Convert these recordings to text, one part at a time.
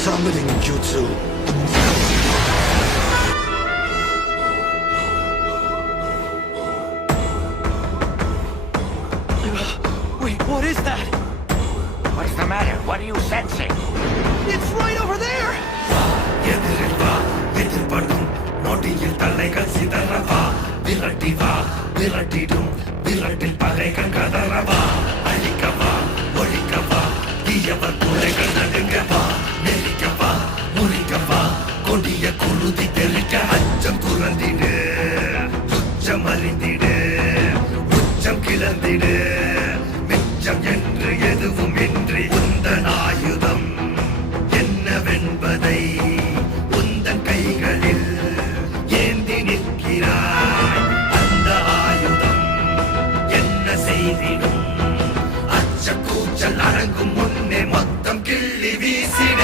Summoning Jutsu. Wait, what is that? What's the matter? What are you sensing? It's right over there! எதிரில் வா எதிர்படும் நொடியில் தலைகள் சிதறவா விரட்டி வா விரட்டிடும் விரட்டில் பகைகள் கதறவா அழிக்கவா ஒழிக்கவா தீயவர் குலைகள் நடுங்கவா நெருக்கவா முறிக்கவா கொடிய குருதி தெளிக்க அச்சம் துறந்திடு துச்சம் அறிந்திடு உச்சம் கிளந்திடு மிச்சம் என்று எதுவும் இன்றி உந்தன் ஆயுதம் என்னவென்பதை உந்தன் கைகளில் ஏந்தி நிற்கிறாய் அந்த ஆயுதம் என்ன செய்திடும் அச்ச கூச்சல் அடங்கும் முன்னே மொத்தம் கிள்ளி வீசிட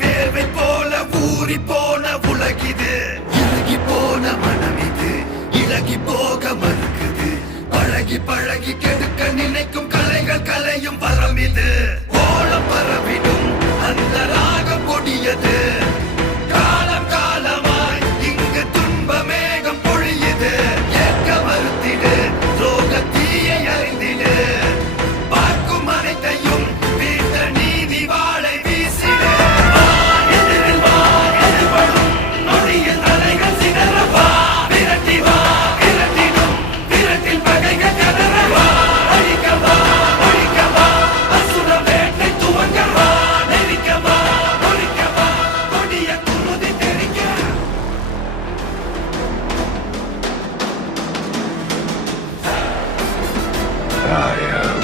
வேர்வை போல ஊறி போன உலகிது இறுகி போன மனம் இது இலகி போக மறுக்குது பழகி பழகி கெடுக்க நினைக்கும் கலைகள் கலையும் வரம் இது கோலம் பரவிடும் அந்த ராகம் கொடியது காலம் காலமாய் இங்கு துன்ப மேகம் பொழியுது ஏற்க மறுத்திடு துரோக தீயை அறிந்திடு பார்க்கும் அனைத்தையும் வீட்ட நீதி வாழை வீசிடு I am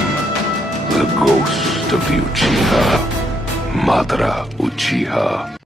the ghost of Uchiha, Madara Uchiha.